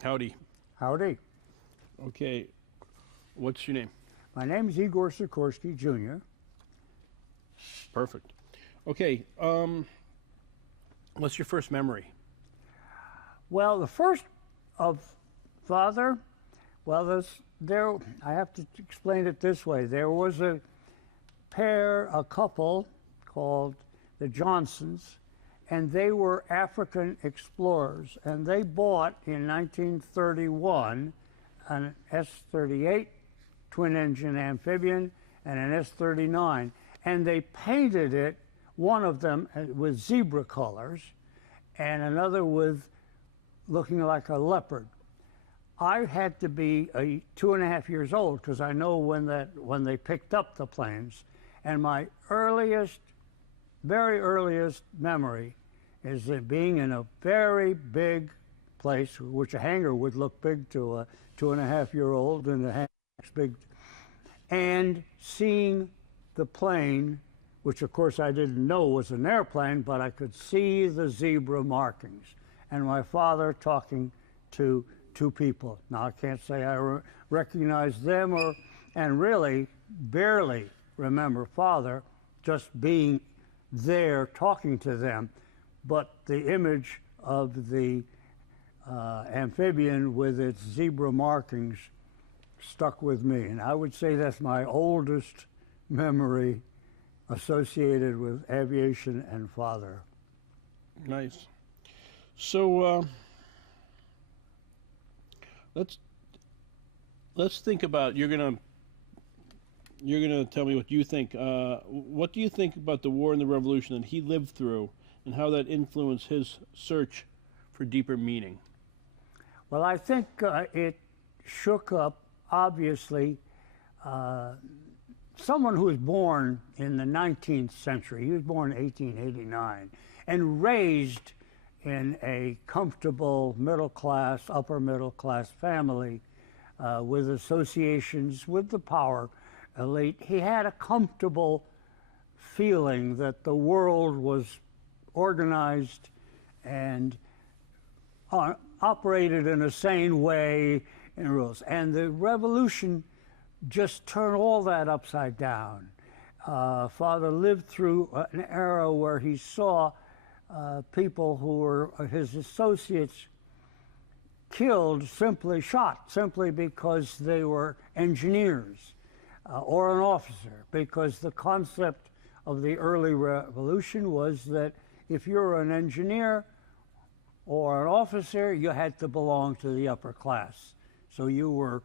Howdy. Howdy. Okay, what's your name? My name is Igor Sikorsky Jr. Perfect. Okay, what's your first memory? Well, the first of father, well, I have to explain it this way. There was a couple called the Johnsons, and they were African explorers, and they bought in 1931 an S-38 twin-engine amphibian and an S-39, and they painted it, one of them with zebra colors, and another with looking like a leopard. I had to be 2.5 years old because I know when they picked up the planes, and my very earliest memory is it being in a very big place, which a hangar would look big to a 2.5-year-old, and the hangar's big, and seeing the plane, which of course I didn't know was an airplane, but I could see the zebra markings, and my father talking to two people. Now I can't say I recognized them and really barely remember father just being there talking to them, but the image of the amphibian with its zebra markings stuck with me, and I would say that's my oldest memory associated with aviation and father. Nice. So let's think about, you're gonna tell me what you think. What do you think about the war and the revolution that he lived through, and how that influenced his search for deeper meaning? Well, I think it shook up, obviously, someone who was born in the 19th century. He was born in 1889 and raised in a comfortable middle-class, upper middle-class family with associations with the power elite. He had a comfortable feeling that the world was organized and operated in a sane way and rules. And the revolution just turned all that upside down. Father lived through an era where he saw people who were his associates shot simply because they were engineers or an officer, because the concept of the early revolution was that if you're an engineer or an officer, you had to belong to the upper class. So you were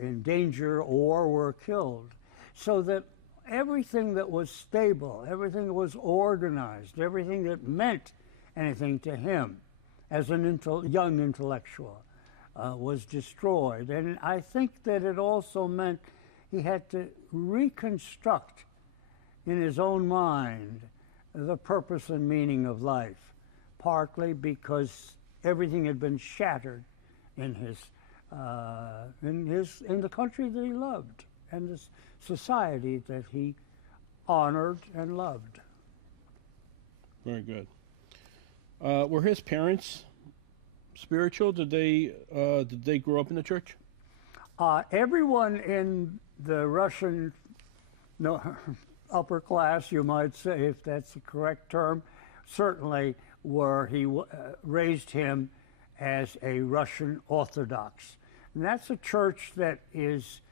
in danger or were killed. So that everything that was stable, everything that was organized, everything that meant anything to him as an young intellectual was destroyed. And I think that it also meant he had to reconstruct in his own mind the purpose and meaning of life, partly because everything had been shattered in the country that he loved and the society that he honored and loved. Very good. Were his parents spiritual? Did they grow up in the church? Everyone in the Russian upper class, you might say, if that's the correct term, certainly raised him as a Russian Orthodox. And that's a church that is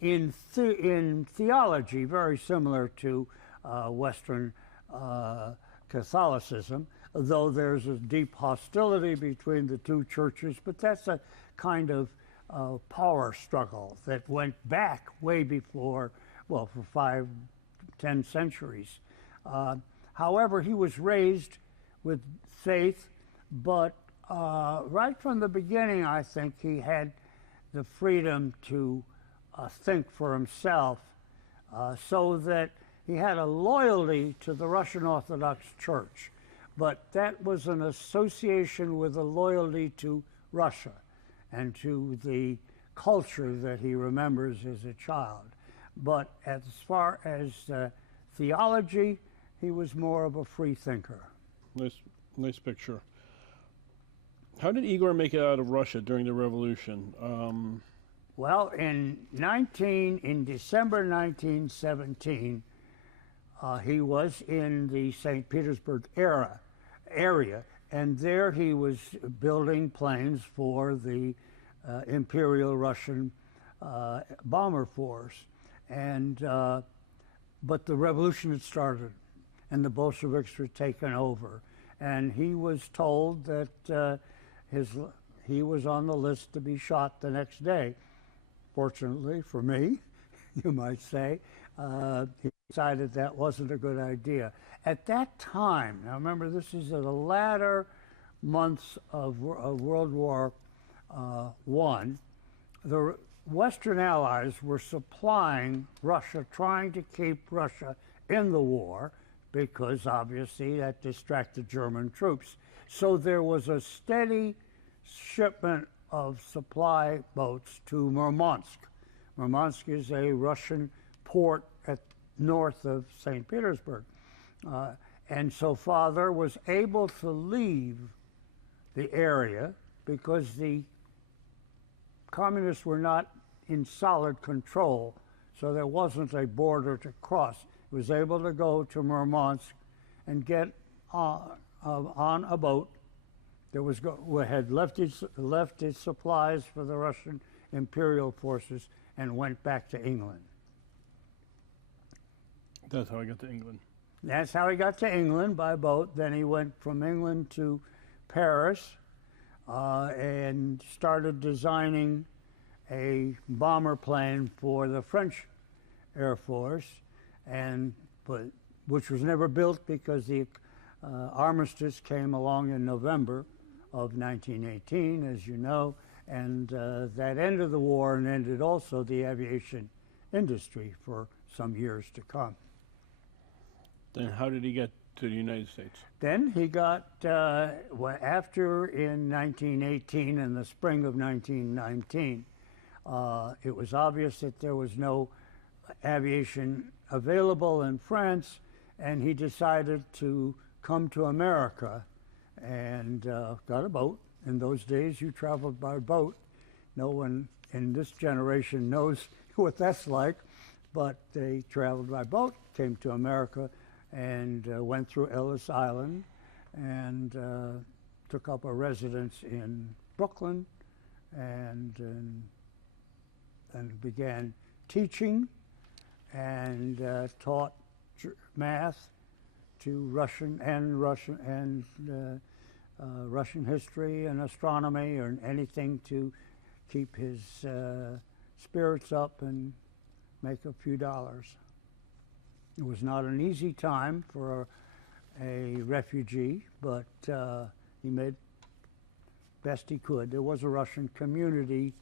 in theology very similar to Western Catholicism, though there's a deep hostility between the two churches, but that's a kind of power struggle that went back way before, well, for 5-10 centuries. However, he was raised with faith, but right from the beginning, I think he had the freedom to think for himself, so that he had a loyalty to the Russian Orthodox Church, but that was an association with a loyalty to Russia and to the culture that he remembers as a child. But as far as theology, he was more of a free thinker. Nice picture. How did Igor make it out of Russia during the revolution? Well, in December 1917, he was in the St. Petersburg area, and there he was building planes for the Imperial Russian bomber force. And but the revolution had started, and the Bolsheviks were taken over, and he was told that he was on the list to be shot the next day. Fortunately for me, you might say, he decided that wasn't a good idea. At that time, now remember, this is in the latter months of World War I, the Western Allies were supplying Russia, trying to keep Russia in the war, because obviously that distracted German troops. So there was a steady shipment of supply boats to Murmansk. Murmansk is a Russian port north of St. Petersburg. And so Father was able to leave the area because the communists were not in solid control, so there wasn't a border to cross. He was able to go to Murmansk and get on a boat that had left its supplies for the Russian imperial forces and went back to England. That's how I got to England. That's how he got to England, by boat. Then he went from England to Paris and started designing a bomber plane for the French Air Force, which was never built because the armistice came along in November of 1918, as you know, and that ended the war and ended also the aviation industry for some years to come. Then how did he get to the United States? Then he got, after in 1918, in the spring of 1919, it was obvious that there was no aviation available in France, and he decided to come to America and got a boat. In those days, you traveled by boat. No one in this generation knows what that's like, but they traveled by boat, came to America, and went through Ellis Island and took up a residence in Brooklyn and began teaching and taught math to Russian history and astronomy, or anything to keep his spirits up and make a few dollars. It was not an easy time for a refugee, but he made best he could. There was a Russian community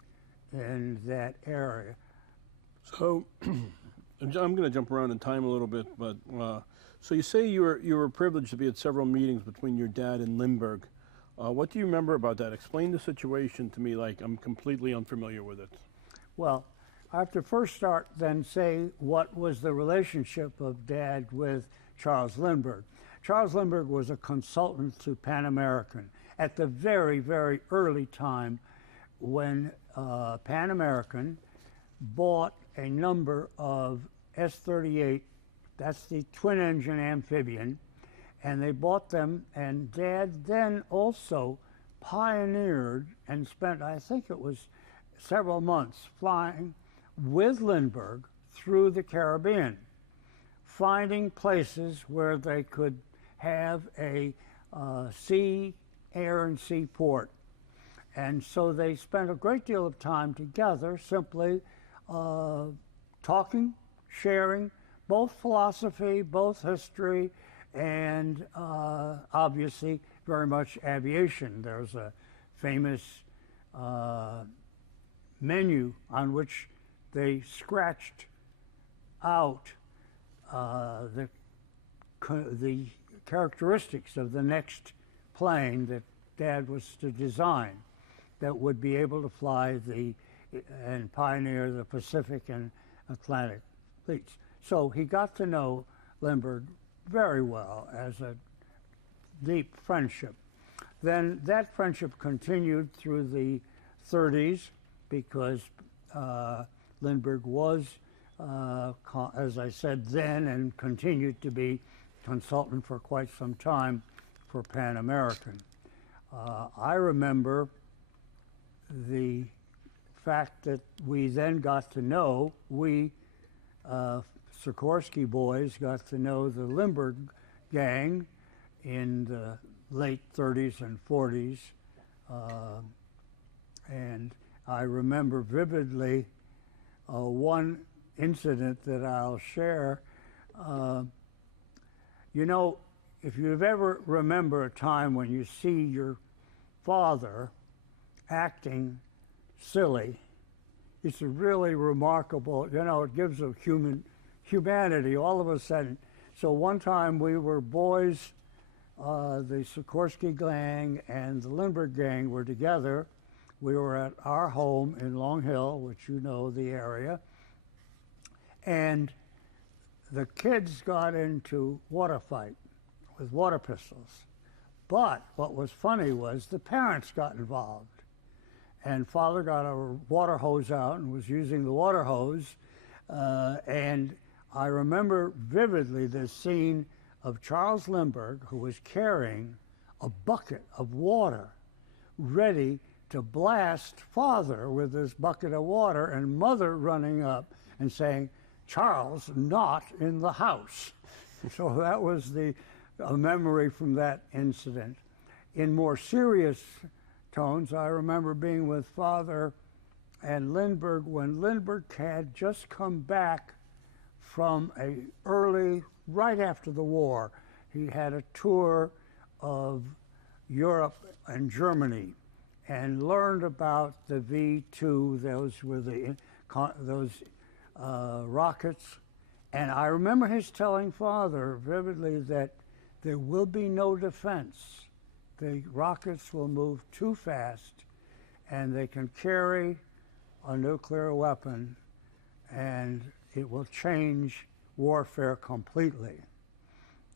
in that area. So I'm going to jump around in time a little bit, but so you say you were privileged to be at several meetings between your dad and Lindbergh. What do you remember about that? Explain the situation to me, like I'm completely unfamiliar with it. Well, I have to first start then say what was the relationship of Dad with Charles Lindbergh. Charles Lindbergh was a consultant to Pan American at the very, very early time when Pan American bought a number of S-38, that's the twin-engine amphibian, and they bought them, and Dad then also pioneered and spent, I think it was several months, flying with Lindbergh through the Caribbean, finding places where they could have a air and sea port. And so they spent a great deal of time together, simply talking, sharing both philosophy, both history, and obviously very much aviation. There's a famous menu on which they scratched out the characteristics of the next plane that Dad was to design that would be able to fly the and pioneer the Pacific and Atlantic fleets. So he got to know Lindbergh very well as a deep friendship. Then that friendship continued through the 30s because Lindbergh was, as I said then, and continued to be consultant for quite some time for Pan American. I remember the fact that we then got to know, we Sikorsky boys got to know the Lindbergh gang in the late 30s and 40s. And I remember vividly one incident that I'll share. You know, if you've ever remember a time when you see your father acting silly, it's a really remarkable, you know, it gives a humanity all of a sudden. So one time we were boys, the Sikorsky gang and the Lindbergh gang were together. We were at our home in Long Hill, which you know the area, and the kids got into water fight with water pistols. But what was funny was the parents got involved. And Father got a water hose out and was using the water hose. And I remember vividly this scene of Charles Lindbergh, who was carrying a bucket of water, ready to blast Father with this bucket of water, and Mother running up and saying, "Charles, not in the house." So that was a memory from that incident. In more serious tones, I remember being with Father and Lindbergh when Lindbergh had just come back from right after the war. He had a tour of Europe and Germany and learned about the V2, those were those rockets. And I remember his telling Father vividly that there will be no defense. The rockets will move too fast, and they can carry a nuclear weapon, and it will change warfare completely.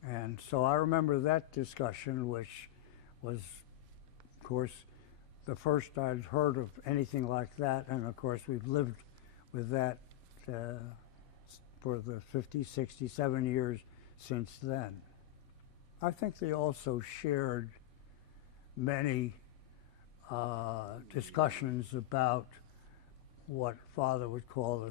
And so I remember that discussion, which was, of course, the first I'd heard of anything like that, and of course we've lived with that for the 50, 67 years since then. I think they also shared many discussions about what Father would call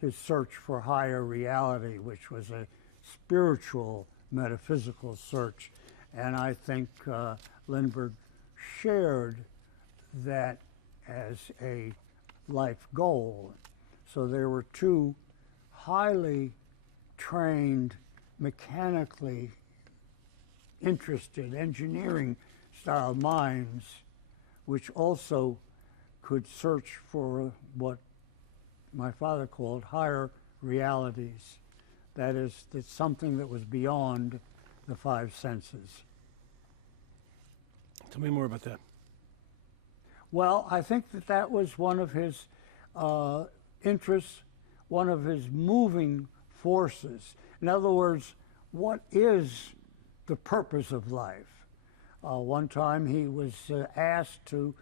his search for higher reality, which was a spiritual, metaphysical search. And I think Lindbergh shared that as a life goal. So there were two highly trained, mechanically interested, engineering-style minds, which also could search for what my father called higher realities. That is, it's something that was beyond the five senses. Tell me more about that. Well, I think that was one of his interests, one of his moving forces. In other words, what is the purpose of life? One time he was asked to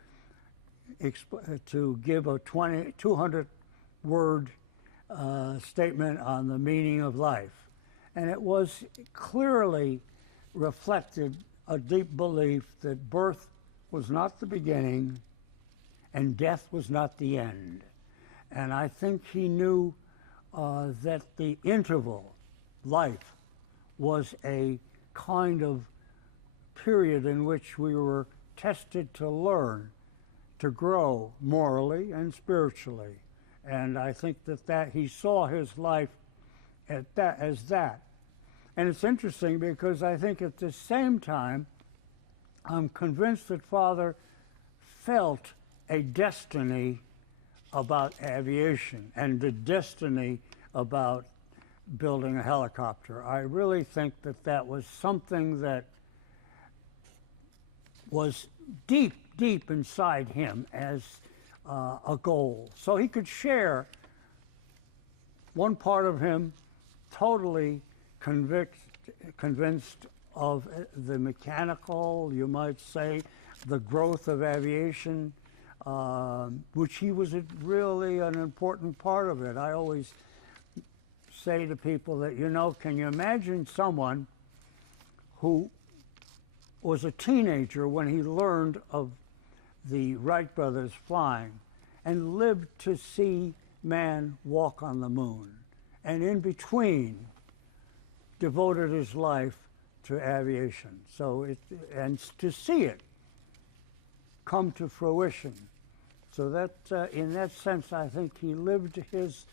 give a 200-word statement on the meaning of life. And it was clearly reflected a deep belief that birth was not the beginning and death was not the end. And I think he knew that the interval, life, was a kind of period in which we were tested to learn, to grow morally and spiritually. And I think that he saw his life as that. And it's interesting because I think at the same time, I'm convinced that Father felt a destiny about aviation and the destiny about building a helicopter. I really think that was something that was deep, deep inside him as a goal. So he could share one part of him totally convinced of the mechanical, you might say, the growth of aviation, which he was really an important part of it. I always say to people that, you know, can you imagine someone who was a teenager when he learned of the Wright brothers flying and lived to see man walk on the moon, and in between devoted his life to aviation. So and to see it come to fruition. So that in that sense, I think he lived his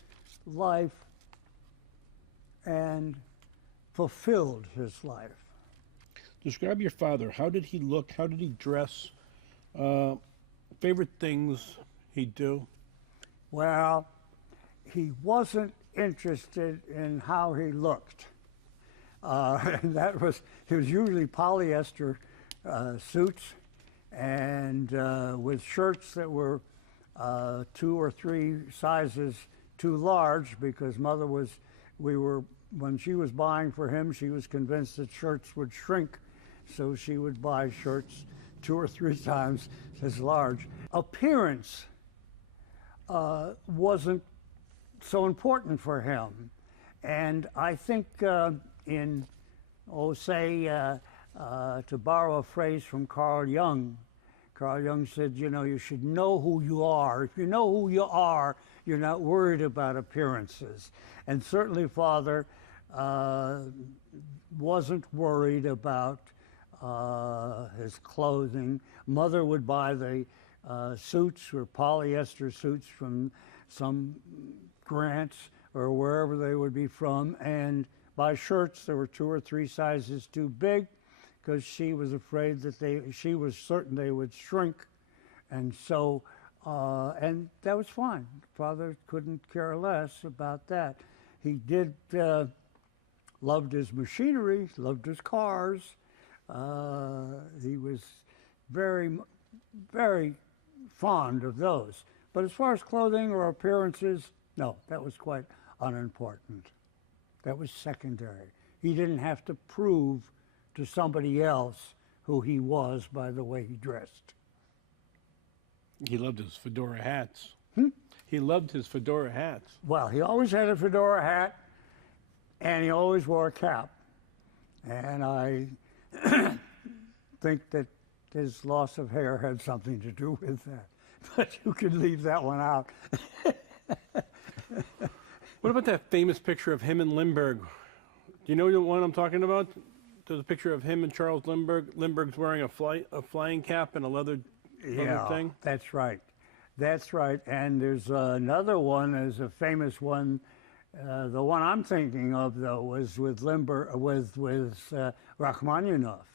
life and fulfilled his life. Describe your father. How did he look? How did he dress? Favorite things he'd do? Well, he wasn't interested in how he looked. And that was, he was usually polyester suits and with shirts that were 2 or 3 sizes too large, because mother was, when she was buying for him, she was convinced that shirts would shrink, so she would buy shirts 2 or 3 times as large. Appearance wasn't so important for him. And I think to borrow a phrase from Carl Jung said, you know, you should know who you are. If you know who you are, you're not worried about appearances. And certainly Father wasn't worried about his clothing. Mother would buy the suits or polyester suits from some grants or wherever they would be from, and buy shirts that were 2 or 3 sizes too big, because she was afraid that she was certain they would shrink. And so, and that was fine. Father couldn't care less about that. He did, loved his machinery, loved his cars. He was very, very fond of those. But as far as clothing or appearances, no, that was quite unimportant. That was secondary. He didn't have to prove to somebody else who he was by the way he dressed. He loved his fedora hats. He loved his fedora hats. Well, he always had a fedora hat, and he always wore a cap. And I think that his loss of hair had something to do with that. But you could leave that one out. What about that famous picture of him and Lindbergh? Do you know the one I'm talking about? There's a picture of him and Charles Lindbergh. Lindbergh's wearing a flying cap and a leather thing. That's right. That's right. And there's another one, there's a famous one. The one I'm thinking of, though, was with Rachmaninoff.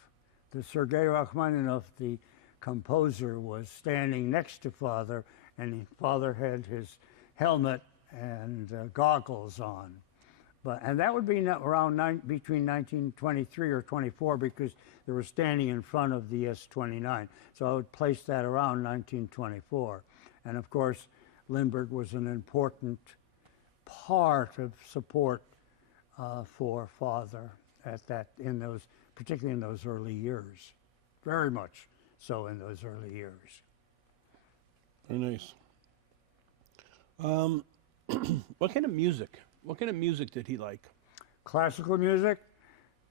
The Sergei Rachmaninoff, the composer, was standing next to Father, and Father had his helmet and goggles on. And that would be around between 1923 or 24, because they were standing in front of the S-29. So I would place that around 1924. And of course, Lindbergh was an important part of support for Father particularly in those early years. Very much so in those early years. Very nice. What kind of music? What kind of music did he like? Classical music,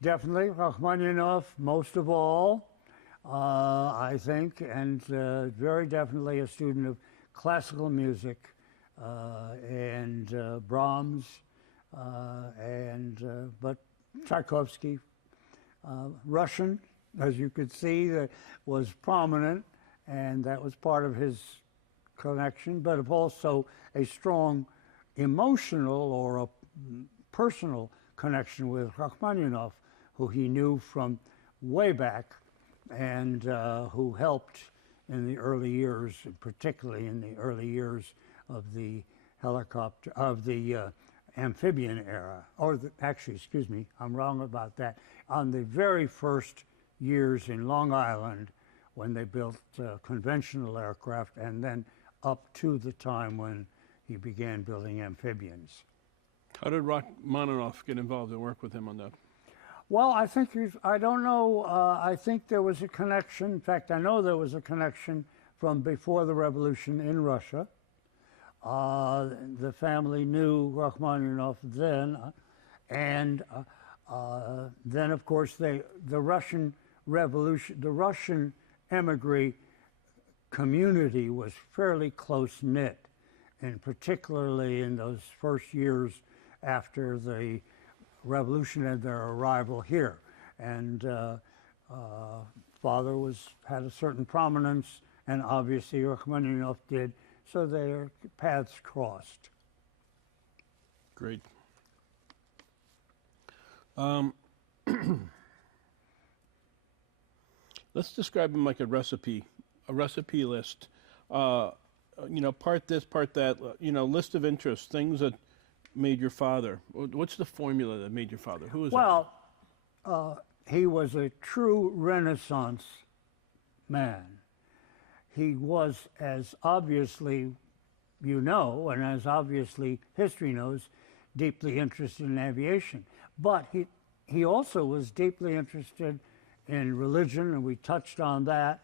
definitely. Rachmaninoff, most of all, I think, and very definitely a student of classical music, and Brahms, but Tchaikovsky. Russian, as you could see, was prominent, and that was part of his connection, but also a strong emotional or a personal connection with Rachmaninoff, who he knew from way back, and who helped in the early years, particularly in the early years of the amphibian era, actually, excuse me, I'm wrong about that. On the very first years in Long Island, when they built conventional aircraft, and then up to the time when he began building amphibians. How did Rachmaninoff get involved and work with him on that? Well, I think I don't know. I think there was a connection. In fact, I know there was a connection from before the revolution in Russia. The family knew Rachmaninoff then, and then, of course, the Russian Revolution, the Russian emigre community was fairly close-knit, and particularly in those first years after the revolution and their arrival here. And father had a certain prominence, and obviously Rachmaninoff did, so their paths crossed. Great. Let's describe him like a recipe list. You know, part this, part that, you know, list of interests, things that made your father. What's the formula that made your father? Who was that? Well, he was a true Renaissance man. He was, as obviously you know, and as obviously history knows, deeply interested in aviation. But he also was deeply interested in religion, and we touched on that.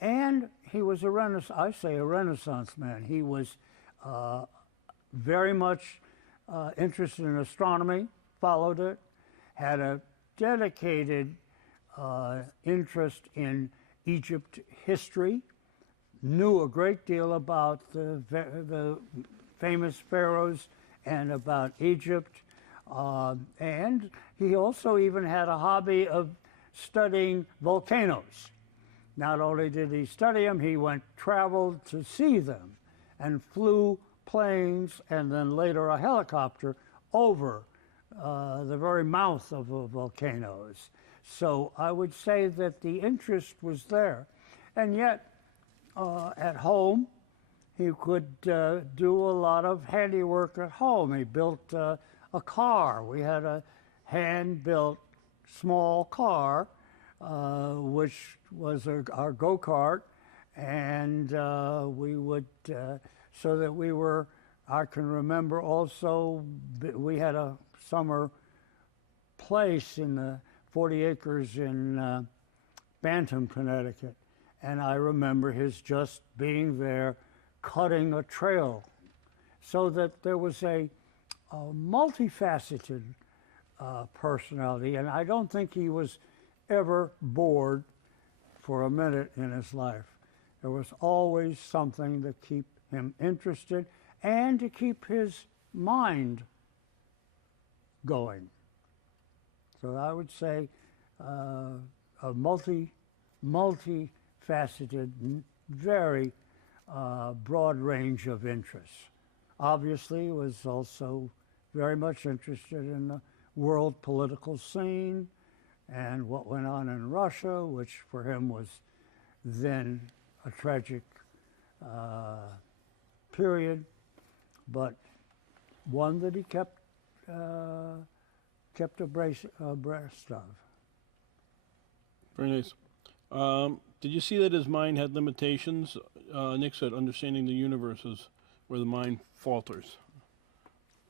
And he was a Renaissance man. He was very much interested in astronomy, followed it, had a dedicated interest in Egypt history, knew a great deal about the famous pharaohs and about Egypt, and he also even had a hobby of studying volcanoes. Not only did he study them, he traveled to see them and flew planes and then later a helicopter over the very mouth of the volcanoes. So I would say that the interest was there. And yet, at home, he could do a lot of handiwork at home. He built a car. We had a hand-built small car, which was our go-kart, and we would, so that we were, I can remember also, we had a summer place in the 40 acres in Bantam, Connecticut, and I remember his just being there cutting a trail, so that there was a multifaceted personality, and I don't think he was ever bored for a minute in his life. There was always something to keep him interested and to keep his mind going. So I would say a multifaceted, very broad range of interests. Obviously, was also very much interested in the world political scene and what went on in Russia, which for him was then a tragic period, but one that he kept abreast of. Very nice. Did you see that his mind had limitations? Nick said, understanding the universe is where the mind falters.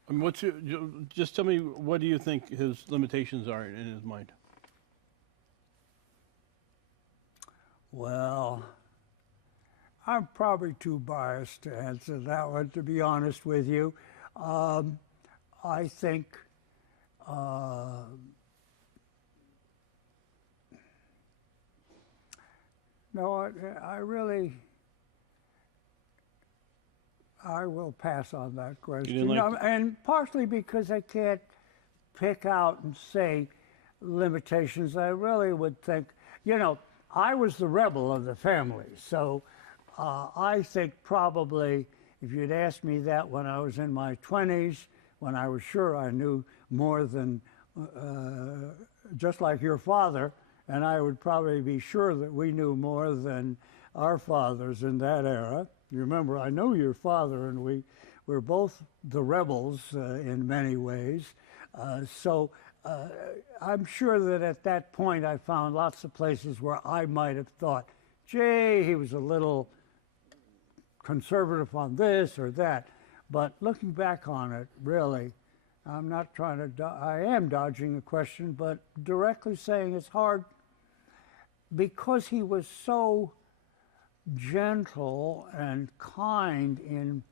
I mean, just tell me, what do you think his limitations are in his mind? Well, I'm probably too biased to answer that one, to be honest with you. I think no, I will pass on that question. And partially because I can't pick out and say limitations. I really would think, you know, I was the rebel of the family, so I think probably if you'd asked me that when I was in my 20s, when I was sure I knew more than, just like your father, and I would probably be sure that we knew more than our fathers in that era. You remember, I know your father, and we were both the rebels in many ways. So I'm sure that at that point I found lots of places where I might have thought, gee, he was a little conservative on this or that. But looking back on it, really, I'm not trying to, I am dodging the question, but directly saying it's hard because he was so gentle and kind in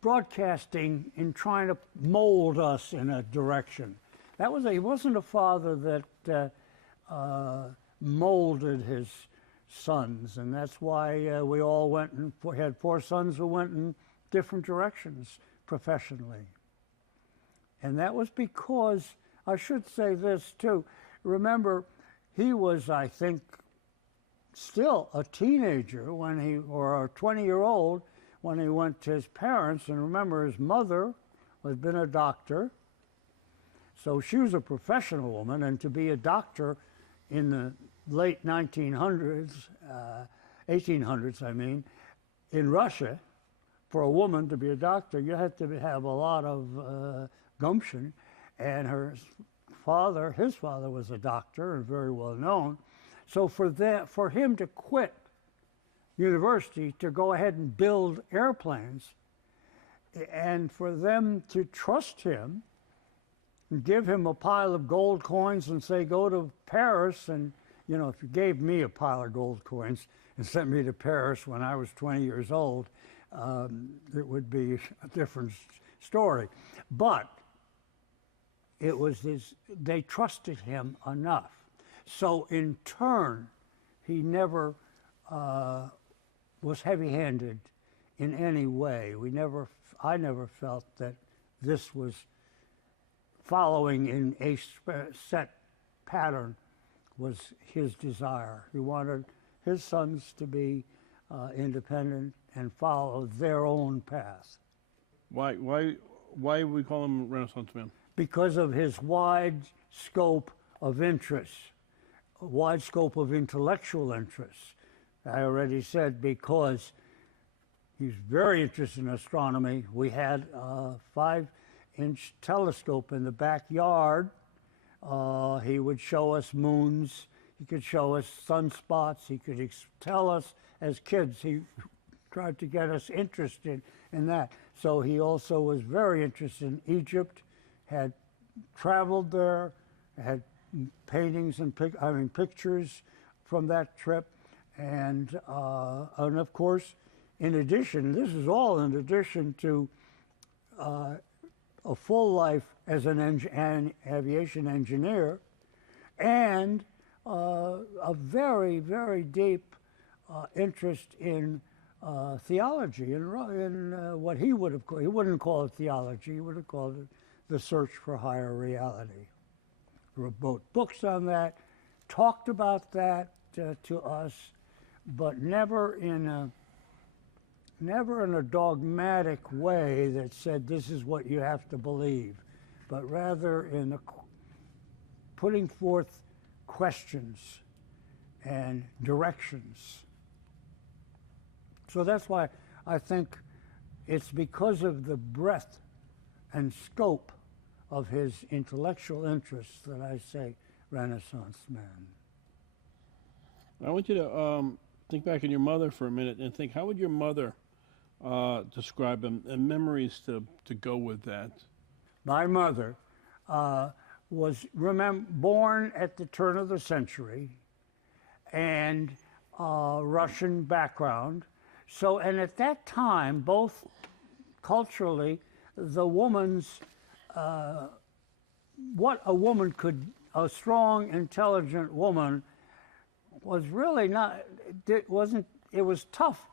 broadcasting, in trying to mold us in a direction. He wasn't a father that molded his sons, and that's why we all went and had 4 sons who went in different directions professionally. And that was because, I should say this too, remember, he was, I think, still a teenager when or a 20-year-old when he went to his parents, and remember his mother had been a doctor, so she was a professional woman, and to be a doctor in the late 1900s, 1800s I mean, in Russia, for a woman to be a doctor, you had to have a lot of gumption, and his father was a doctor and very well known, so for him to quit university to go ahead and build airplanes, and for them to trust him and give him a pile of gold coins and say, go to Paris, and you know, if you gave me a pile of gold coins and sent me to Paris when I was 20 years old, it would be a different story. But it was they trusted him enough. So in turn, he never was heavy-handed in any way. I never felt that this was following in a set pattern was his desire. He wanted his sons to be independent and follow their own path. Why we call him Renaissance man? Because of his wide scope of interests, wide scope of intellectual interests. I already said because he's very interested in astronomy. We had a 5-inch telescope in the backyard. He would show us moons. He could show us sunspots. He could tell us as kids. He tried to get us interested in that. So he also was very interested in Egypt, had traveled there, had paintings and pictures from that trip. And of course, in addition, this is all in addition to a full life as an aviation engineer, and a very, very deep interest in theology, in what he would have called, he wouldn't call it theology, he would have called it the search for higher reality. He wrote books on that, talked about that to us, but never in a dogmatic way that said this is what you have to believe, but rather in putting forth questions and directions. So that's why I think it's because of the breadth and scope of his intellectual interests that I say Renaissance man. I want you to think back on your mother for a minute and think, how would your mother describe him, and memories to go with that? My mother was born at the turn of the century, and Russian background. So, and at that time, both culturally, the woman's, what a woman could, a strong, intelligent woman was really not, it was tough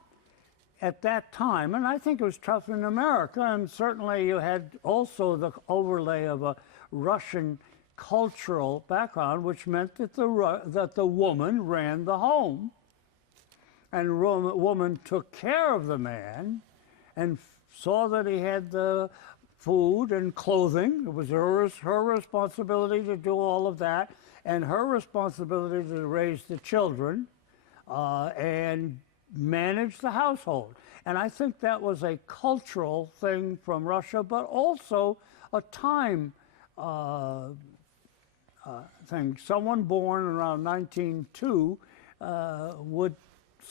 at that time, and I think it was tough in America, and certainly you had also the overlay of a Russian cultural background, which meant that the woman ran the home, and the woman took care of the man and saw that he had the food and clothing. It was her responsibility to do all of that, and her responsibility to raise the children and manage the household. And I think that was a cultural thing from Russia, but also a time thing. Someone born around 1902 would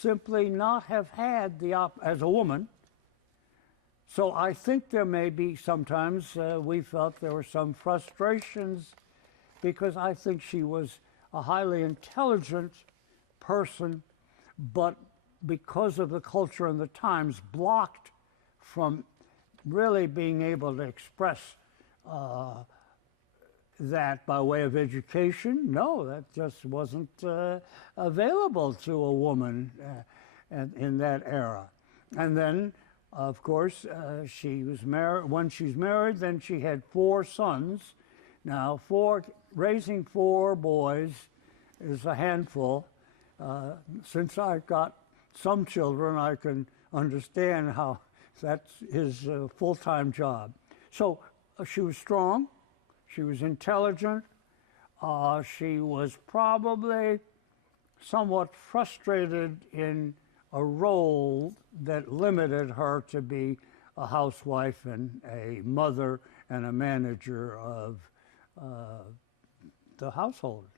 simply not have had as a woman. So I think there may be sometimes we felt there were some frustrations because I think she was a highly intelligent person, but because of the culture and the times, blocked from really being able to express that by way of education. No, that just wasn't available to a woman in that era. And then, of course, she was married. When she's married, then she had 4 sons. Now, raising 4 boys is a handful. Since I've got some children, I can understand how that's his full-time job. So she was strong. She was intelligent. She was probably somewhat frustrated in a role that limited her to be a housewife and a mother and a manager of the household.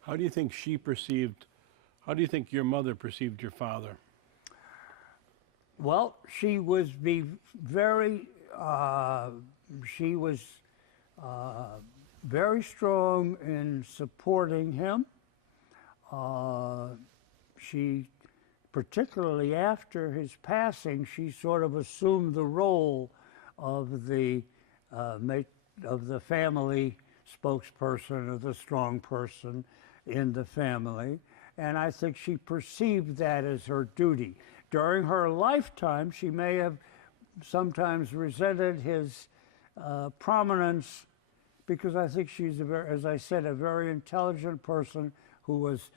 How do you think your mother perceived your father? Well, she was very strong in supporting him. She, particularly after his passing, she sort of assumed the role of the family spokesperson, or the strong person in the family, and I think she perceived that as her duty. During her lifetime, she may have sometimes resented his prominence, because I think she's, as I said, a very intelligent person who was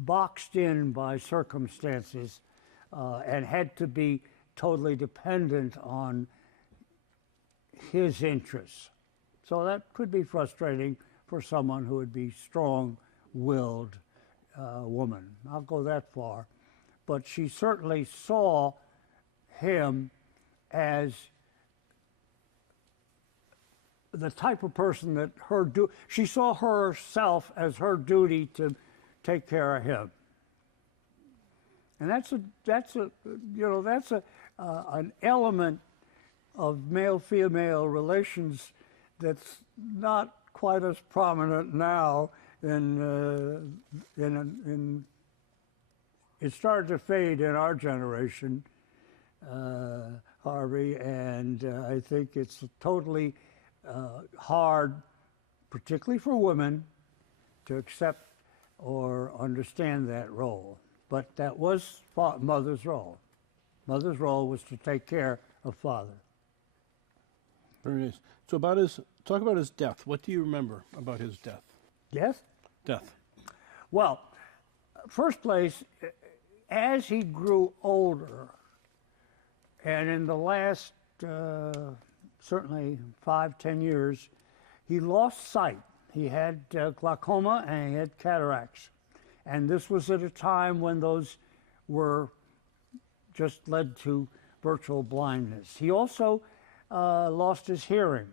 boxed in by circumstances and had to be totally dependent on his interests. So that could be frustrating for someone who would be strong-willed woman. I'll go that far. But she certainly saw him as the type of person that she saw herself as her duty to take care of him. And that's an element of male-female relations that's not quite as prominent now. It started to fade in our generation, Harvey, and I think it's totally hard, particularly for women, to accept or understand that role. But that was mother's role. Mother's role was to take care of father. Very nice. So talk about his death. What do you remember about his death? Yes? Death. Well, first place, as he grew older, and in the last certainly 5-10 years, he lost sight. He had glaucoma and he had cataracts. And this was at a time when those were just led to virtual blindness. He also lost his hearing.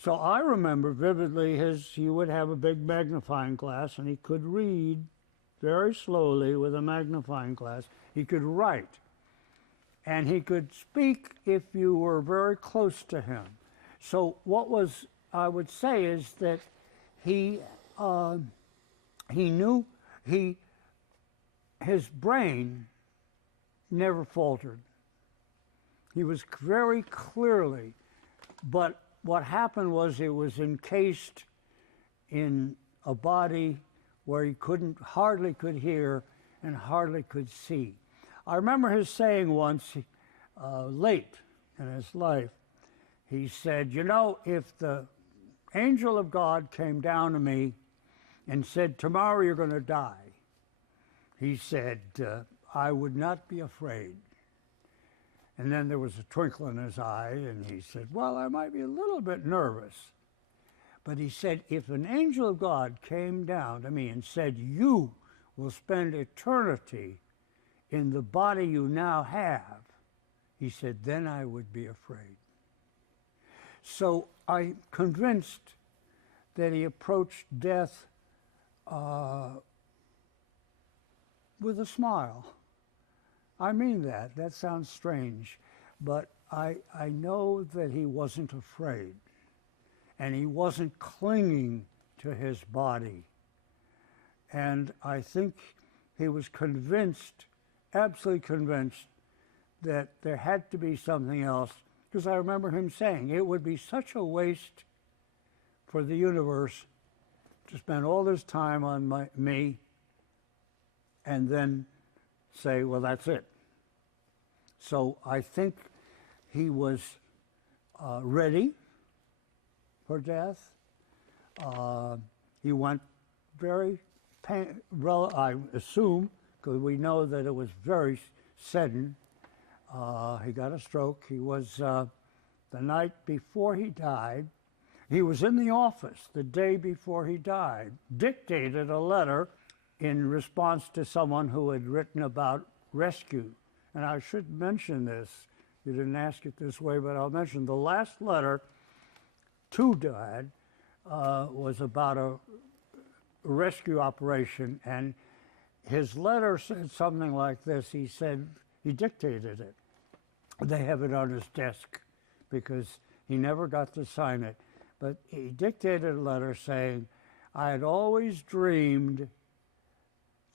So I remember vividly he would have a big magnifying glass and he could read very slowly with a magnifying glass. He could write. And he could speak if you were very close to him. So I would say is that he knew his brain never faltered. He was very clearly, but what happened was it was encased in a body where he hardly could hear and hardly could see. I remember his saying once, late in his life, he said, you know, if the angel of God came down to me and said, tomorrow you're going to die, he said, I would not be afraid. And then there was a twinkle in his eye, and he said, well, I might be a little bit nervous. But he said, if an angel of God came down to me and said, you will spend eternity in the body you now have, he said, then I would be afraid. So I'm convinced that he approached death with a smile. I mean that. That sounds strange, but I know that he wasn't afraid, and he wasn't clinging to his body. And I think he was convinced, absolutely convinced, that there had to be something else, because I remember him saying it would be such a waste for the universe to spend all this time on me and then say, well, that's it. So I think he was ready for death. He went very, I assume, because we know that it was very sudden. He got a stroke. He was, the night before he died, he was in the office the day before he died, dictated a letter in response to someone who had written about rescue. And I should mention this. You didn't ask it this way, but I'll mention the last letter to Dad was about a rescue operation, and his letter said something like this. He said, he dictated it. They have it on his desk because he never got to sign it. But he dictated a letter saying, I had always dreamed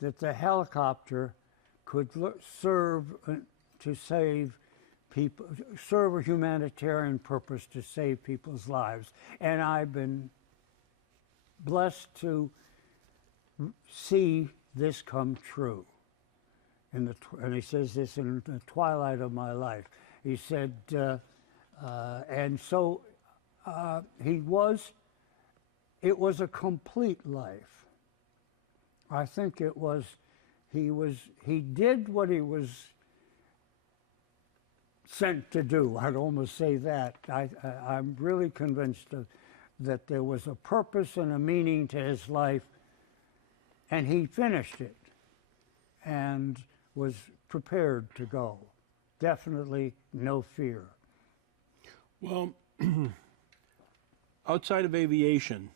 that the helicopter could serve to save people, serve a humanitarian purpose to save people's lives. And I've been blessed to see this come true. And he says this in the twilight of my life. He said, and so it was a complete life. I think it was, he did what he was sent to do. I'd almost say that. I'm really convinced that there was a purpose and a meaning to his life, and he finished it and was prepared to go. Definitely no fear. Well, outside of aviation,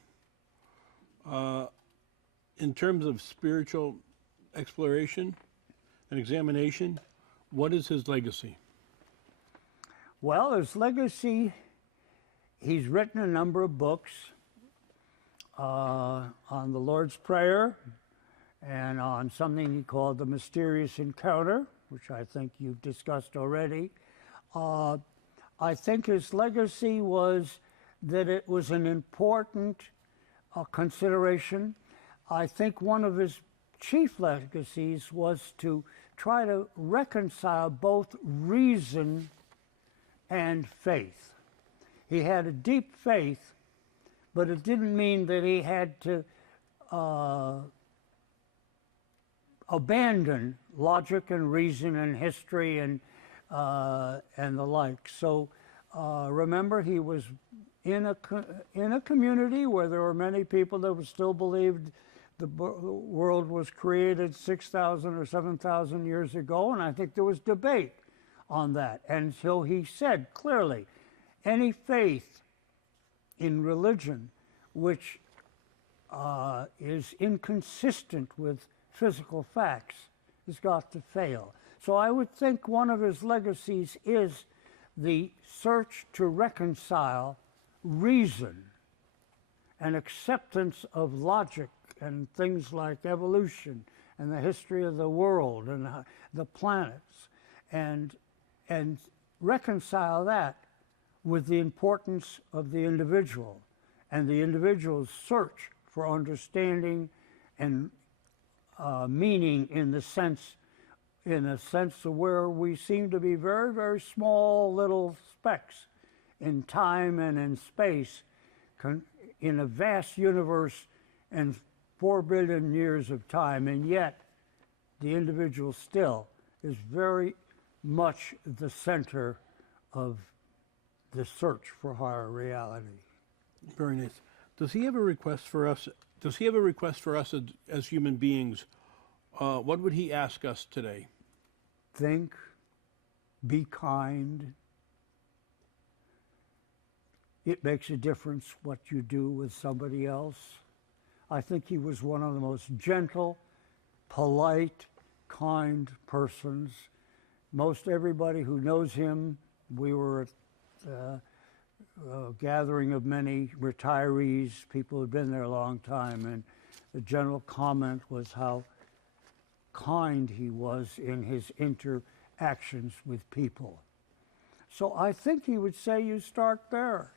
in terms of spiritual exploration and examination, what is his legacy? Well, his legacy, he's written a number of books on the Lord's Prayer and on something he called The Mysterious Encounter, which I think you've discussed already. I think his legacy was that it was an important consideration. I think one of his chief legacies was to try to reconcile both reason and faith. He had a deep faith, but it didn't mean that he had to abandon logic and reason and history and the like. So remember, he was in a community where there were many people that still believed the world was created 6,000 or 7,000 years ago, and I think there was debate on that. And so he said clearly, any faith in religion which is inconsistent with physical facts has got to fail. So I would think one of his legacies is the search to reconcile reason and acceptance of logic and things like evolution and the history of the world and the planets, and reconcile that with the importance of the individual and the individual's search for understanding and meaning in a sense of where we seem to be very, very small little specks in time and in space in a vast universe and 4 billion years of time, and yet the individual still is very much the center of the search for higher reality. Very nice. Does he have a request for us? Does he have a request for us as human beings? What would he ask us today? Think, be kind. It makes a difference what you do with somebody else. I think he was one of the most gentle, polite, kind persons. Most everybody who knows him, we were at a gathering of many retirees, people who'd been there a long time, and the general comment was how kind he was in his interactions with people. So I think he would say you start there.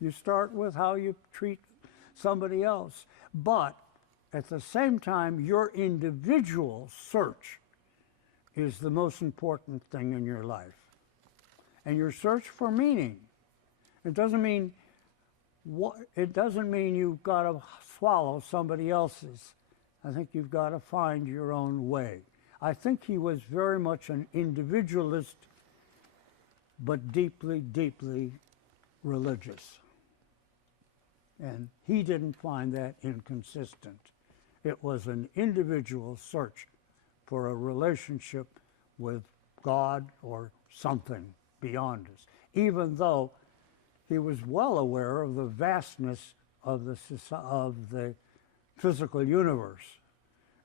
You start with how you treat somebody else. But at the same time, your individual search is the most important thing in your life. And your search for meaning. It doesn't mean you've got to swallow somebody else's. I think you've got to find your own way. I think he was very much an individualist, but deeply, deeply religious. And he didn't find that inconsistent. It was an individual search for a relationship with God or something beyond us, even though he was well aware of the vastness of the physical universe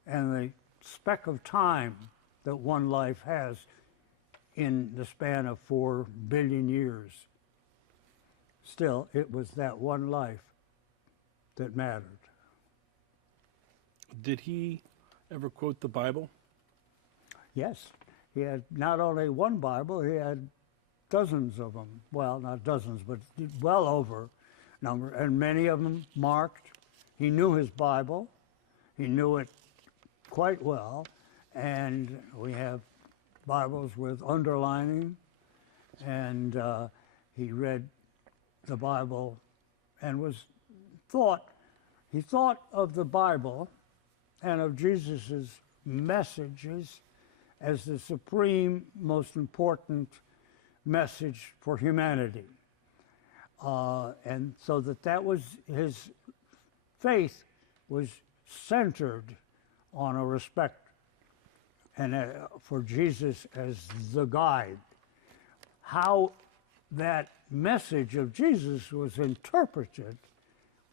and the speck of time that one life has in the span of 4 billion years. Still, it was that one life that mattered. Did he ever quote the Bible? Yes, he had not only one Bible, he had dozens of them. Well, not dozens, but well over number, and many of them marked. He knew his Bible. He knew it quite well, and we have Bibles with underlining, and he read the Bible and he thought of the Bible and of Jesus's messages as the supreme, most important message for humanity. And so that was his faith was centered on a respect and for Jesus as the guide. How that message of Jesus was interpreted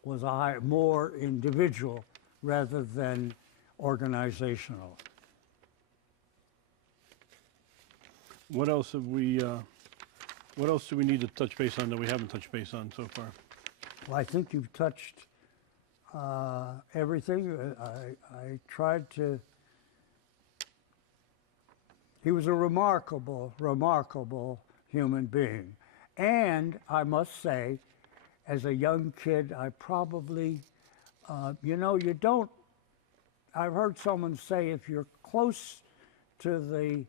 was more individual rather than organizational. What else have we? What else do we need to touch base on that we haven't touched base on so far? Well, I think you've touched everything. I tried to. He was a remarkable, remarkable human being, and I must say, as a young kid, I probably, you don't. I've heard someone say if you're close to the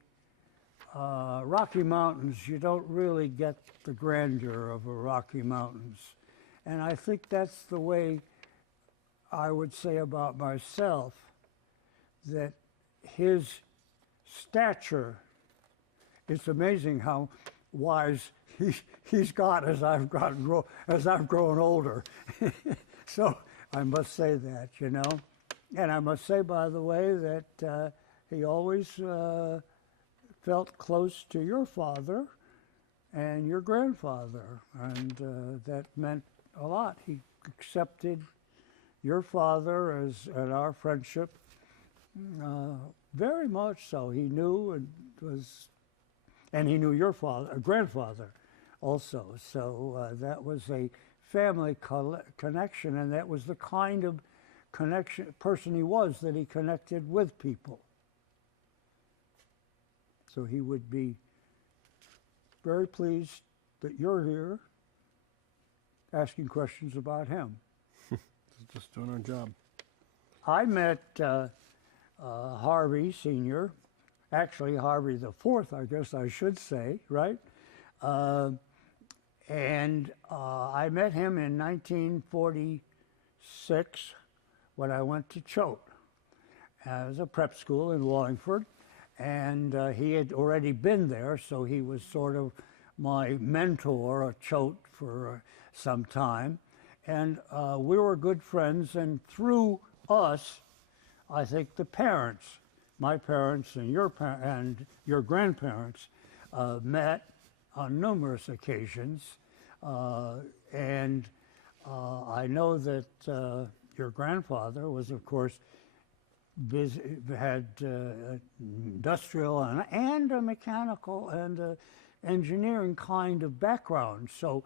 Rocky Mountains, you don't really get the grandeur of the Rocky Mountains. And I think that's the way I would say about myself, that his stature, it's amazing how wise he's got as I've grown older. So I must say that, And I must say, by the way, that he always felt close to your father and your grandfather, and that meant a lot. He accepted your father and our friendship very much so. He knew and he knew your grandfather also. So that was a family connection, and that was the kind of person he was, that he connected with people. So he would be very pleased that you're here asking questions about him. Just doing our job. I met Harvey Sr., actually Harvey the Fourth, I guess I should say, right? And I met him in 1946 when I went to Choate. It was a prep school in Wallingford, and he had already been there, so he was sort of my mentor at Choate for some time. And we were good friends, and through us, I think the parents, my parents and your grandparents, met on numerous occasions. And I know that your grandfather was, of course, had industrial and a mechanical and engineering kind of background. So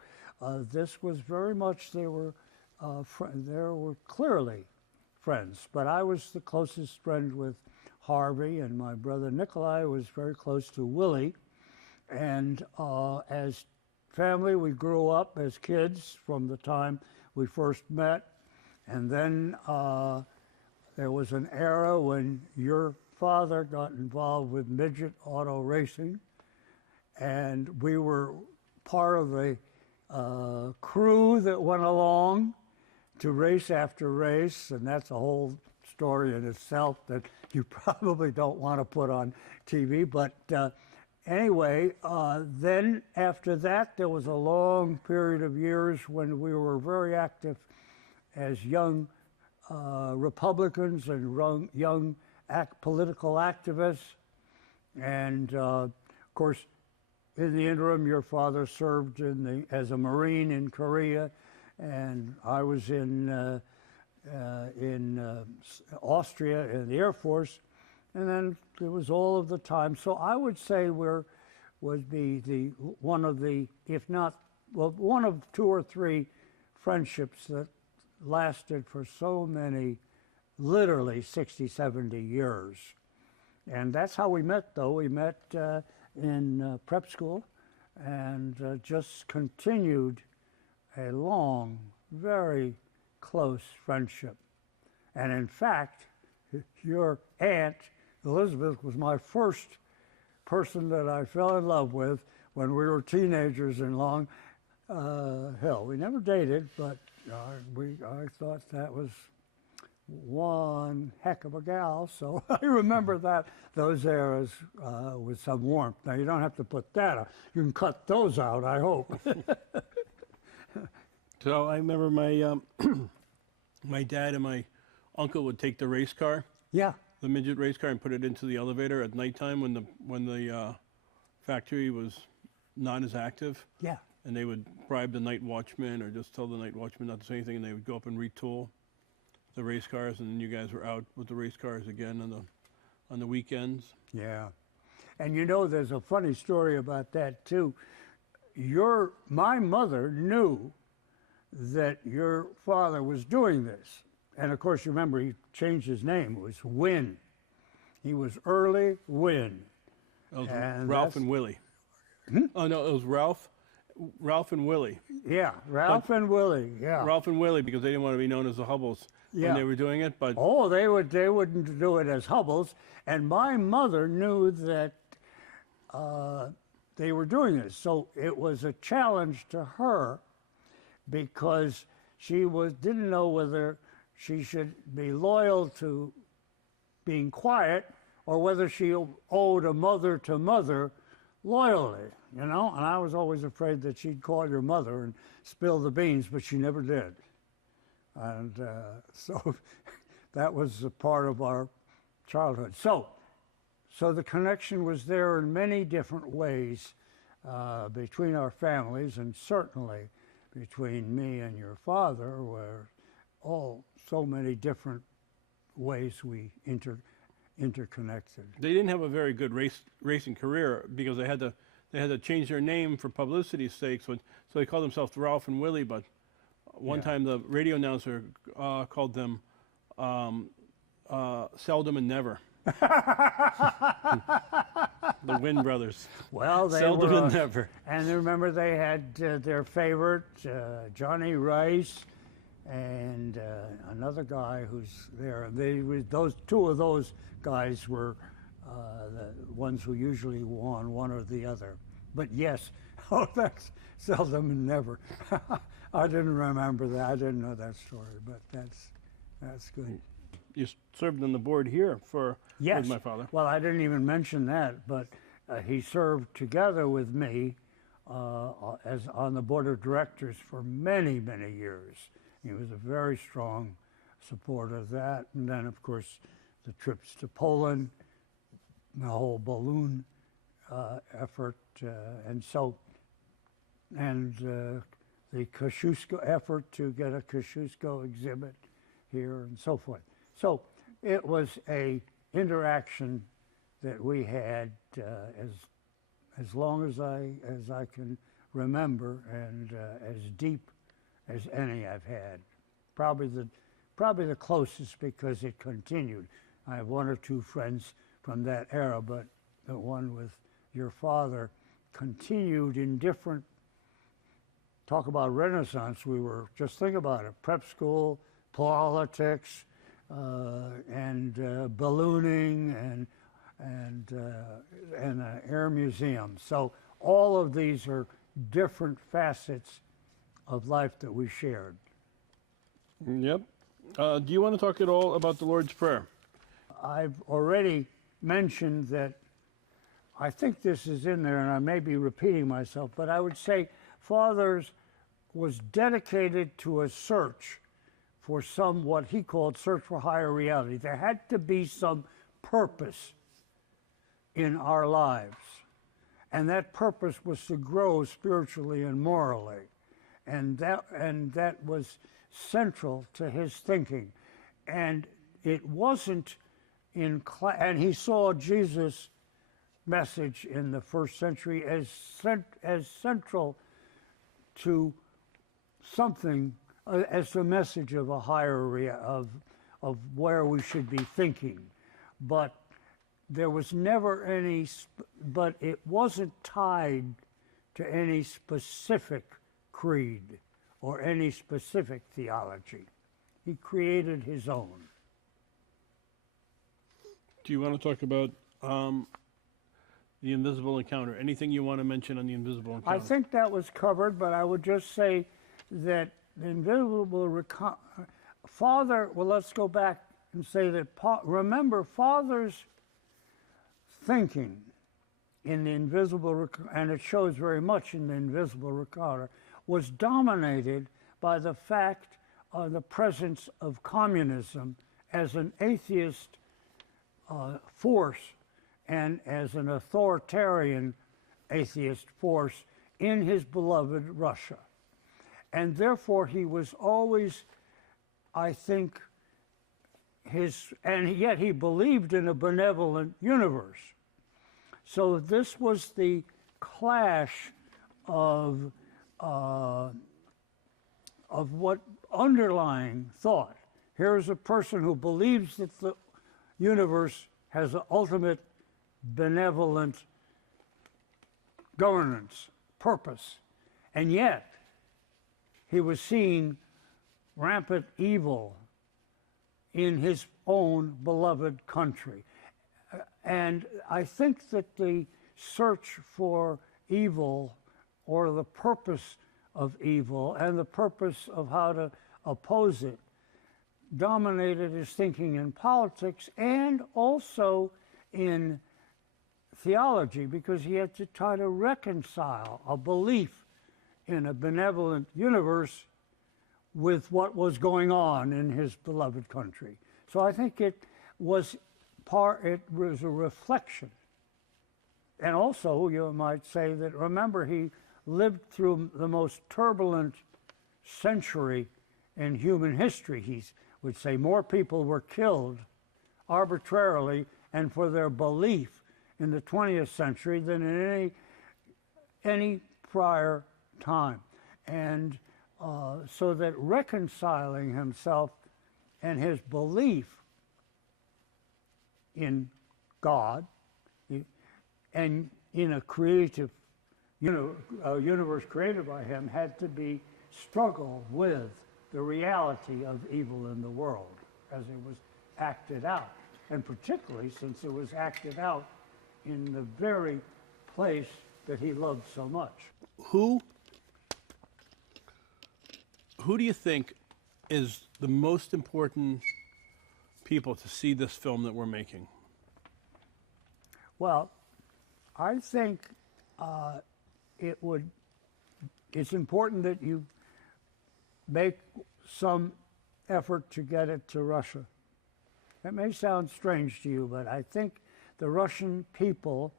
this was very much, they were clearly friends. But I was the closest friend with Harvey, and my brother Nikolai was very close to Willie. And as family, we grew up as kids from the time we first met. And then there was an era when your father got involved with midget auto racing, and we were part of a crew that went along to race after race, and that's a whole story in itself that you probably don't want to put on TV. But anyway, then after that, there was a long period of years when we were very active as young Republicans and young political activists. And of course, in the interim, your father served as a Marine in Korea, and I was in Austria in the Air Force, and then it was all of the time. So I would say would be one of the, if not, well, one of two or three friendships that lasted for so many, literally 60, 70 years. And that's how we met, though. We met in prep school and just continued a long, very close friendship. And in fact, your aunt, Elizabeth, was my first person that I fell in love with when we were teenagers in Long Hill. We never dated, but I thought that was one heck of a gal, so I remember those eras with some warmth. Now, you don't have to put that out. You can cut those out, I hope. So I remember my my dad and my uncle would take the race car, Yeah. the midget race car, and put it into the elevator at nighttime when the factory was not as active. Yeah. And they would bribe the night watchman or just tell the night watchman not to say anything, and they would go up and retool the race cars, and then you guys were out with the race cars again on the weekends. Yeah. And you know, there's a funny story about that too. My mother knew that your father was doing this. And of course, you remember he changed his name. It was Wynn. He was Early Wynn. It was Ralph and Willie. Oh no, it was Ralph and Willie. Yeah, Ralph and Willie, yeah. Ralph and Willie, because they didn't want to be known as the Hubbles when they were doing it. But oh, they wouldn't do it as Hubbles. And my mother knew that they were doing this. So it was a challenge to her because she didn't know whether she should be loyal to being quiet or whether she owed a mother-to-mother loyalty, you know? And I was always afraid that she'd call your mother and spill the beans, but she never did. And so that was a part of our childhood. So the connection was there in many different ways between our families, and certainly between me and your father, were so many different ways we interconnected. they didn't have a very good racing career because they had to change their name for publicity's sake. So they called themselves Ralph and Willie. But one time the radio announcer called them Seldom and Never. The Wynn brothers. Well, they Seldom were, and Never. and remember they had their favorite, Johnny Rice, and another guy who's there. Two of those guys were the ones who usually won, one or the other. But yes, that's Seldom and Never. I didn't remember that. I didn't know that story, but that's good. You served on the board here with my father. Well, I didn't even mention that, but he served together with me as on the board of directors for many, many years. He was a very strong supporter of that. And then, of course, the trips to Poland, the whole balloon effort, and the Kosciuszko effort to get a Kosciuszko exhibit here and so forth. So it was a interaction that we had as long as I can remember, and as deep as any I've had. Probably the closest, because it continued. I have one or two friends from that era, but the one with your father continued in different. Talk about Renaissance. We were, just think about it, prep school, politics, and ballooning, and an air museum. So all of these are different facets of life that we shared. Yep. Do you want to talk at all about the Lord's Prayer? I've already mentioned that. I think this is in there, and I may be repeating myself, but I would say Father's was dedicated to a search for some, what he called search for higher reality. There had to be some purpose in our lives, and that purpose was to grow spiritually and morally, and that was central to his thinking. And it wasn't in and he saw Jesus' message in the first century as central to something, as a message of a higher of where we should be thinking. But there was never any, but it wasn't tied to any specific creed or any specific theology. He created his own. Do you want to talk about the invisible encounter? Anything you want to mention on the invisible encounter? I think that was covered, but I would just say that the invisible Father, well, let's go back and say that, remember, Father's thinking in the invisible, and it shows very much in the invisible encounter, was dominated by the fact of the presence of communism as an atheist force and as an authoritarian atheist force in his beloved Russia. And therefore he was always, I think, and yet he believed in a benevolent universe. So this was the clash of what underlying thought. Here's a person who believes that the universe has an ultimate benevolent governance, purpose, and yet he was seeing rampant evil in his own beloved country. And I think that the search for evil, or the purpose of evil and the purpose of how to oppose it, dominated his thinking in politics and also in theology, because he had to try to reconcile a belief in a benevolent universe with what was going on in his beloved country. So I think it was a reflection. And also, you might say that, remember, he lived through the most turbulent century in human history. He would say more people were killed arbitrarily and for their belief in the 20th century than in any prior time. And so that reconciling himself and his belief in God and in a creative universe created by him had to be struggle with the reality of evil in the world as it was acted out, and particularly since it was acted out in the very place that he loved so much. Who do you think is the most important people to see this film that we're making? Well, I think it's important that you make some effort to get it to Russia. That may sound strange to you, but I think the Russian people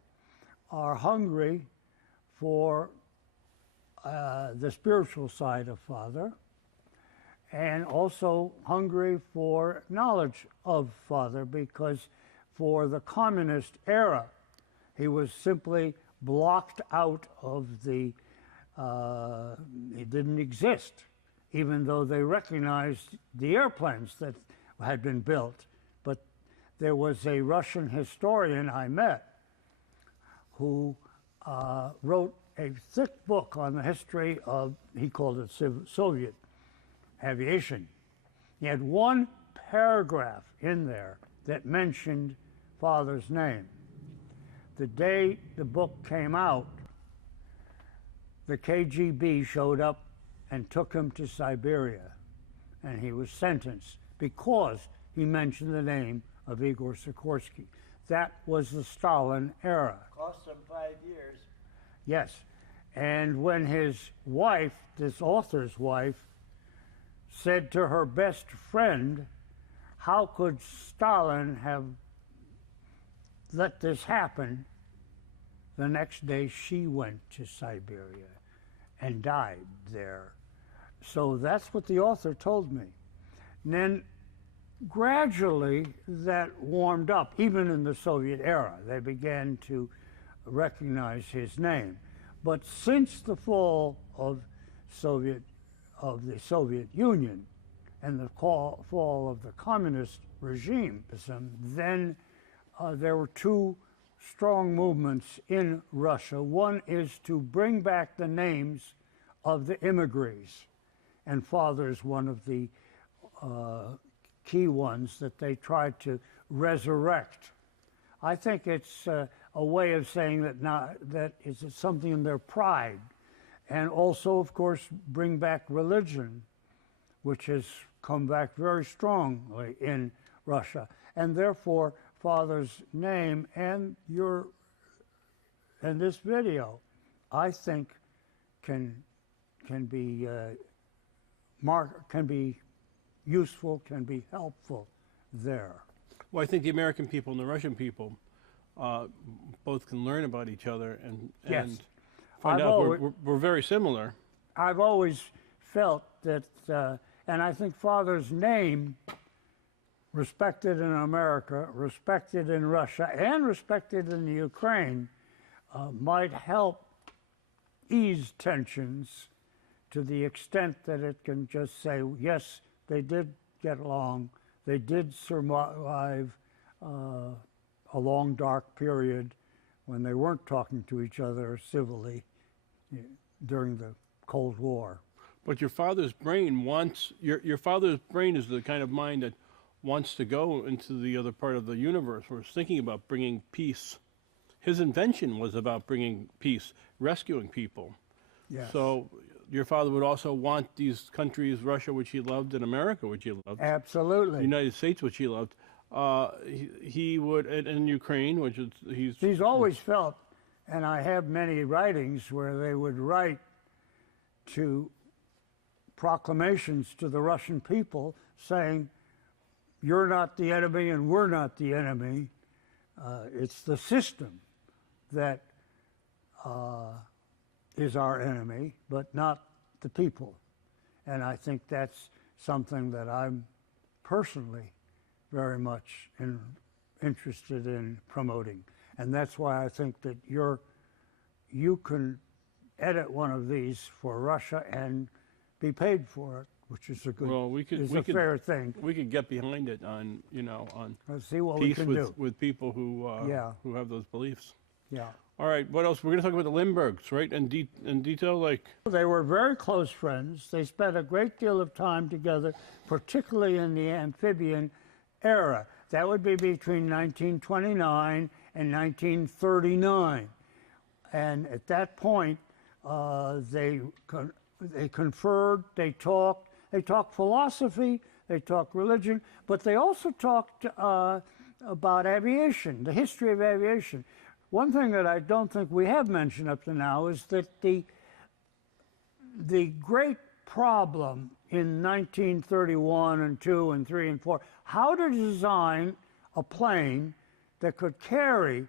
are hungry for the spiritual side of Father, and also hungry for knowledge of Father, because for the communist era, he was simply blocked out of the, he didn't exist, even though they recognized the airplanes that had been built. But there was a Russian historian I met who wrote a thick book on the history of, he called it Soviet aviation. He had one paragraph in there that mentioned Father's name. The day the book came out, the KGB showed up and took him to Siberia, and he was sentenced because he mentioned the name of Igor Sikorsky. That was the Stalin era. Cost him 5 years. Yes. And when his wife, this author's wife, said to her best friend, how could Stalin have let this happen? The next day she went to Siberia and died there. So that's what the author told me. And then gradually that warmed up, even in the Soviet era. They began to recognize his name. But since the fall of the Soviet Union and the fall of the communist regime, then there were two strong movements in Russia. One is to bring back the names of the immigrants, and Father's one of the key ones that they tried to resurrect. I think it's a way of saying that is something in their pride. And also, of course, bring back religion, which has come back very strongly in Russia. And therefore, Father's name and this video, I think, can be useful, can be helpful there. Well, I think the American people and the Russian people both can learn about each other and Yes. find out we're very similar. I've always felt that, and I think Father's name, respected in America, respected in Russia, and respected in the Ukraine, might help ease tensions to the extent that it can just say, yes, they did get along, they did survive a long, dark period when they weren't talking to each other civilly during the Cold War. But your father's brain wants, your father's brain is the kind of mind that wants to go into the other part of the universe, where it's thinking about bringing peace. His invention was about bringing peace, rescuing people. Yes. So your father would also want these countries, Russia, which he loved, and America, which he loved. Absolutely. The United States, which he loved. He would, and Ukraine, which is, He's always felt, and I have many writings where they would write to proclamations to the Russian people saying, you're not the enemy and we're not the enemy. It's the system that is our enemy, but not the people. And I think that's something that I'm personally very much interested in promoting. And that's why I think that you can edit one of these for Russia and be paid for it, which is a good, fair thing. We could get behind it on, on Let's see what peace we can do. with people who have those beliefs. Yeah. All right, what else? We're going to talk about the Lindberghs, right? In detail, like... They were very close friends. They spent a great deal of time together, particularly in the amphibian era. That would be between 1929 and 1939. And at that point, they conferred, they talked philosophy, they talked religion, but they also talked about aviation, the history of aviation. One thing that I don't think we have mentioned up to now is that the great problem in 1931 and 2 and 3 and 4, how to design a plane that could carry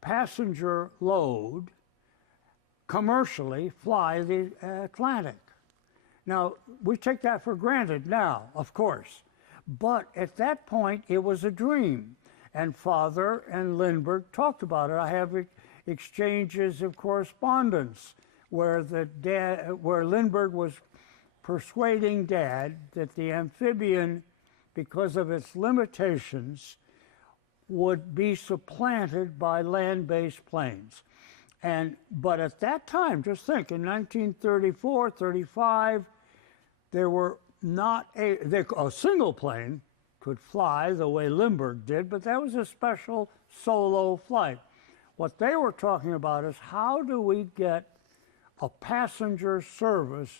passenger load, commercially fly the Atlantic. Now, we take that for granted now, of course. But at that point, it was a dream. And Father and Lindbergh talked about it. I have exchanges of correspondence where where Lindbergh was persuading Dad that the amphibian, because of its limitations, would be supplanted by land-based planes. But at that time, just think, in 1934, 35, there were not a single plane could fly the way Lindbergh did, but that was a special solo flight. What they were talking about is how do we get a passenger service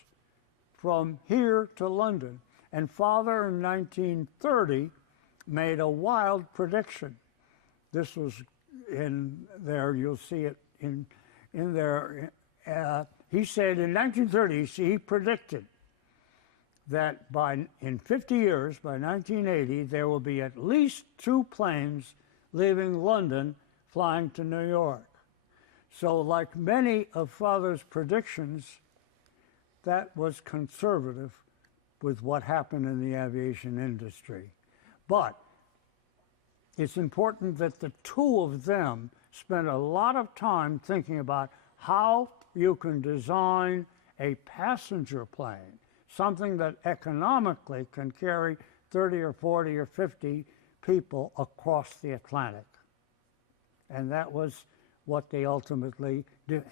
from here to London? And Father in 1930 made a wild prediction. This was in there, you'll see it in there. He said in 1930, he predicted that in 50 years, by 1980, there will be at least 2 planes leaving London flying to New York. So like many of Father's predictions, that was conservative with what happened in the aviation industry. But it's important that the two of them spent a lot of time thinking about how you can design a passenger plane, something that economically can carry 30 or 40 or 50 people across the Atlantic. And that was what they ultimately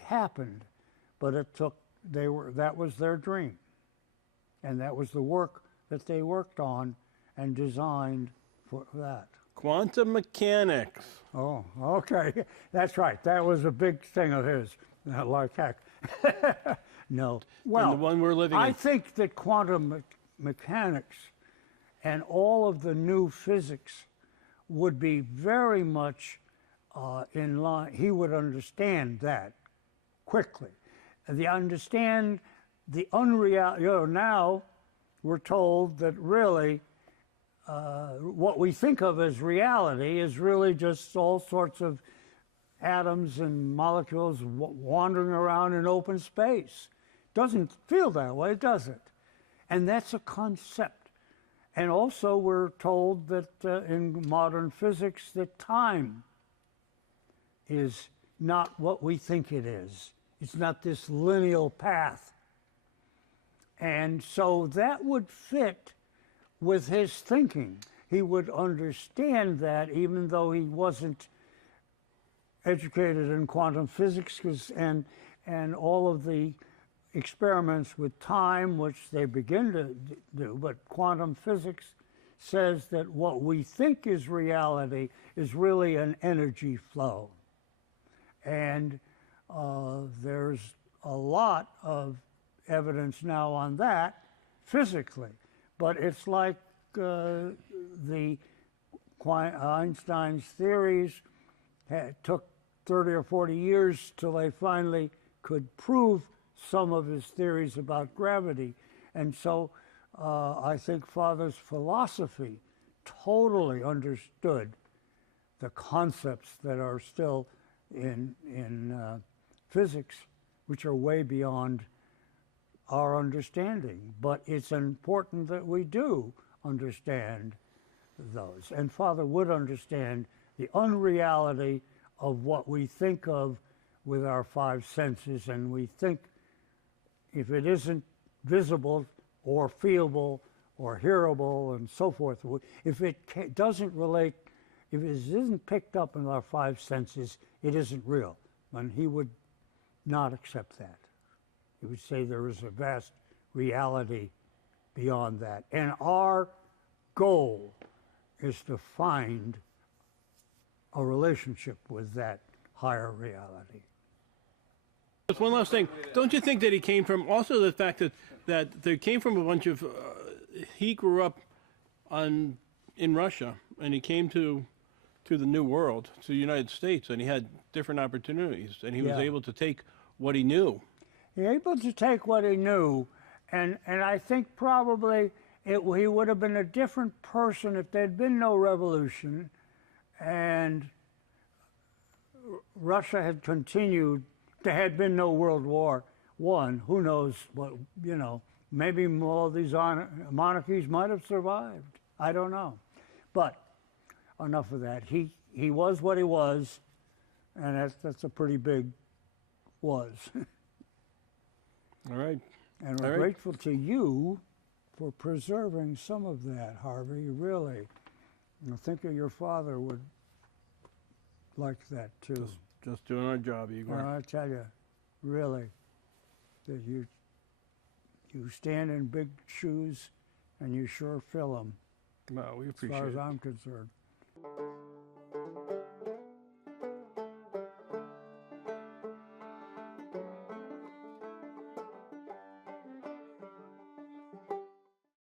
happened. But it took, that was their dream. And that was the work that they worked on and designed for that. Quantum mechanics. Oh, okay. That's right. That was a big thing of his, like heck. No. Well, and the one we're living I in. think that quantum mechanics and all of the new physics would be very much in line. He would understand that quickly. Understand the unreal. Now we're told that really what we think of as reality is really just all sorts of atoms and molecules wandering around in open space. Doesn't feel that way, does it? And that's a concept. And also we're told that in modern physics that time is not what we think it is. It's not this linear path. And so that would fit with his thinking. He would understand that even though he wasn't educated in quantum physics and all of the experiments with time, which they begin to do, but quantum physics says that what we think is reality is really an energy flow. And there's a lot of evidence now on that physically. But it's like Einstein's theories took 30 or 40 years till they finally could prove some of his theories about gravity. And so I think Father's philosophy totally understood the concepts that are still in physics, which are way beyond our understanding. But it's important that we do understand those. And Father would understand the unreality of what we think of with our 5 senses, and we think if it isn't visible or feelable or hearable and so forth, if it doesn't relate, if it isn't picked up in our 5 senses, it isn't real. And he would not accept that. He would say there is a vast reality beyond that. And our goal is to find a relationship with that higher reality. Just one last thing. Don't you think that he came from, also the fact that they came from a bunch of, he grew up in Russia, and he came to the New World, to the United States, and he had different opportunities, and he was able to take what he knew. Able to take what he knew, and I think probably he would have been a different person if there'd been no revolution, and Russia had continued. There had been no World War I. Who knows what, maybe all these monarchies might have survived. I don't know. But enough of that. He was what he was, and that's a pretty big was. All right. And we're grateful to you for preserving some of that, Harvey, really. I think your father would like that too. Just doing our job, Igor. I tell you, really, that you stand in big shoes and you sure fill them, Well, we as appreciate far as it. I'm concerned.